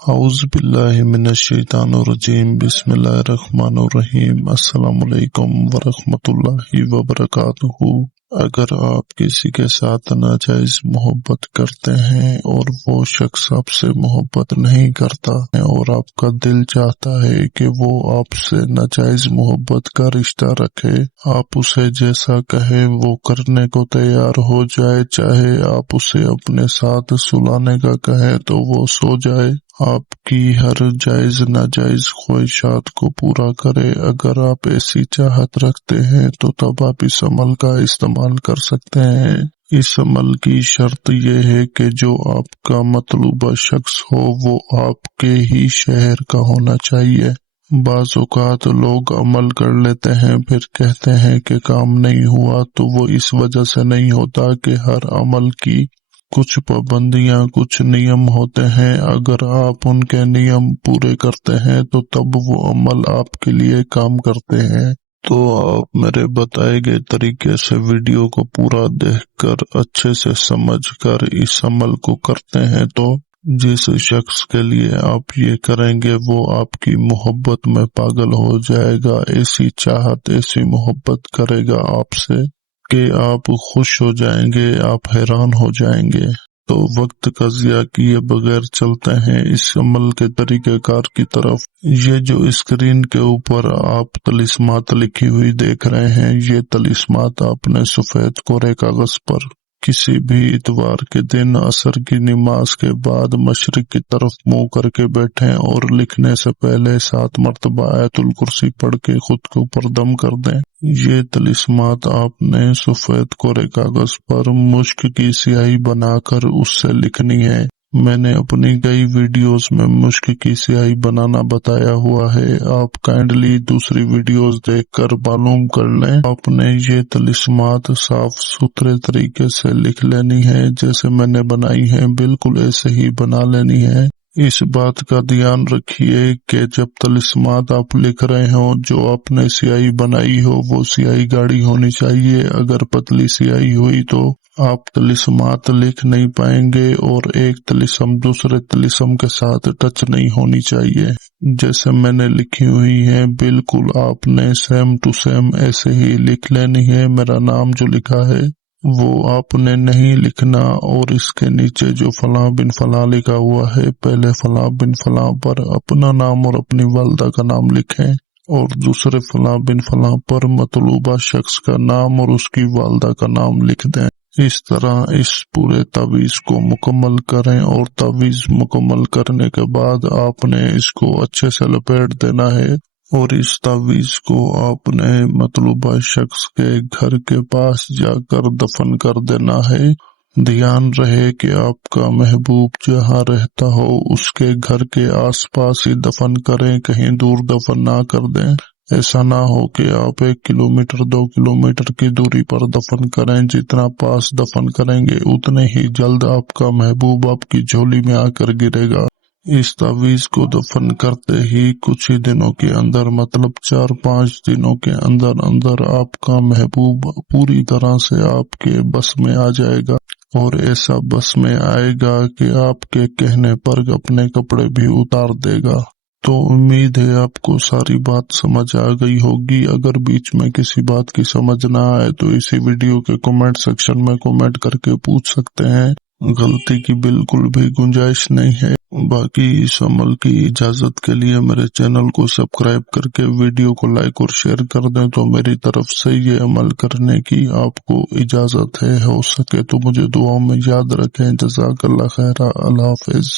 اعوذ باللہ من الشیطان الرجیم بسم اللہ الرحمن الرحیم السلام علیکم ورحمۃ اللہ وبرکاتہ۔ اگر آپ کسی کے ساتھ ناجائز محبت کرتے ہیں اور وہ شخص آپ سے محبت نہیں کرتا اور آپ کا دل چاہتا ہے کہ وہ آپ سے ناجائز محبت کا رشتہ رکھے، آپ اسے جیسا کہے وہ کرنے کو تیار ہو جائے، چاہے آپ اسے اپنے ساتھ سلانے کا کہے تو وہ سو جائے، آپ کی ہر جائز ناجائز خواہشات کو پورا کرے۔ اگر آپ ایسی چاہت رکھتے ہیں تو تب آپ اس عمل کا استعمال کر سکتے ہیں۔ اس عمل کی شرط یہ ہے کہ جو آپ کا مطلوبہ شخص ہو وہ آپ کے ہی شہر کا ہونا چاہیے۔ بعض اوقات لوگ عمل کر لیتے ہیں پھر کہتے ہیں کہ کام نہیں ہوا، تو وہ اس وجہ سے نہیں ہوتا کہ ہر عمل کی کچھ پابندیاں، کچھ نیم ہوتے ہیں۔ اگر آپ ان کے نیم پورے کرتے ہیں تو تب وہ عمل آپ کے لیے کام کرتے ہیں۔ تو آپ میرے بتائے گئے طریقے سے ویڈیو کو پورا دیکھ کر اچھے سے سمجھ کر اس عمل کو کرتے ہیں تو جس شخص کے لیے آپ یہ کریں گے وہ آپ کی محبت میں پاگل ہو جائے گا، ایسی چاہت، ایسی محبت کرے گا آپ سے کہ آپ خوش ہو جائیں گے، آپ حیران ہو جائیں گے۔ تو وقت کا ضیاع کیے بغیر چلتے ہیں اس عمل کے طریقہ کار کی طرف۔ یہ جو اسکرین کے اوپر آپ طلسمات لکھی ہوئی دیکھ رہے ہیں، یہ طلسمات آپ نے سفید کورے کاغذ پر کسی بھی اتوار کے دن عصر کی نماز کے بعد مشرق کی طرف منہ کر کے بیٹھیں اور لکھنے سے پہلے 7 مرتبہ آیت الکرسی پڑھ کے خود کے اوپر دم کر دیں۔ یہ طلسمات آپ نے سفید کورے کاغذ پر مشک کی سیاہی بنا کر اس سے لکھنی ہے۔ میں نے اپنی کئی ویڈیوز میں مشک کی سیاہی بنانا بتایا ہوا ہے، آپ کائنڈلی دوسری ویڈیوز دیکھ کر معلوم کر لیں۔ آپ نے یہ طلسمات صاف ستھرے طریقے سے لکھ لینی ہے، جیسے میں نے بنائی ہے بالکل ایسے ہی بنا لینی ہے۔ اس بات کا دھیان رکھیے کہ جب طلسمات آپ لکھ رہے ہوں جو آپ نے سیاہی بنائی ہو وہ سیاہی گاڑھی ہونی چاہیے۔ اگر پتلی سیاہی ہوئی تو آپ طلسمات لکھ نہیں پائیں گے اور ایک طلسم دوسرے طلسم کے ساتھ ٹچ نہیں ہونی چاہیے۔ جیسے میں نے لکھی ہوئی ہے بالکل آپ نے سیم ٹو سیم ایسے ہی لکھ لینی ہے۔ میرا نام جو لکھا ہے وہ آپ نے نہیں لکھنا، اور اس کے نیچے جو فلاں بن فلاں لکھا ہوا ہے پہلے فلاں بن فلاں پر اپنا نام اور اپنی والدہ کا نام لکھیں اور دوسرے فلاں بن فلاں پر مطلوبہ شخص کا نام اور اس کی والدہ کا نام لکھ دیں۔ اس طرح اس پورے تعویذ کو مکمل کریں، اور تعویذ مکمل کرنے کے بعد آپ نے اس کو اچھے سے لپیٹ دینا ہے اور اس تعویذ کو آپ نے مطلوبہ شخص کے گھر کے پاس جا کر دفن کر دینا ہے۔ دھیان رہے کہ آپ کا محبوب جہاں رہتا ہو اس کے گھر کے آس پاس ہی دفن کریں، کہیں دور دفن نہ کر دیں۔ ایسا نہ ہو کہ آپ 1 کلومیٹر 2 کلومیٹر کی دوری پر دفن کریں، جتنا پاس دفن کریں گے اتنے ہی جلد آپ کا محبوب آپ کی جھولی میں آ کر گرے گا۔ اس تعویذ کو دفن کرتے ہی کچھ ہی دنوں کے اندر، مطلب 4-5 دنوں کے اندر اندر آپ کا محبوب پوری طرح سے آپ کے بس میں آ جائے گا، اور ایسا بس میں آئے گا کہ آپ کے کہنے پر اپنے کپڑے بھی اتار دے گا۔ تو امید ہے آپ کو ساری بات سمجھ آ گئی ہوگی۔ اگر بیچ میں کسی بات کی سمجھ نہ آئے تو اسی ویڈیو کے کمنٹ سیکشن میں کمنٹ کر کے پوچھ سکتے ہیں، غلطی کی بالکل بھی گنجائش نہیں ہے۔ باقی اس عمل کی اجازت کے لیے میرے چینل کو سبسکرائب کر کے ویڈیو کو لائک اور شیئر کر دیں تو میری طرف سے یہ عمل کرنے کی آپ کو اجازت ہے۔ ہو سکے تو مجھے دعاؤں میں یاد رکھیں۔ جزاک اللہ خیر۔ اللہ حافظ۔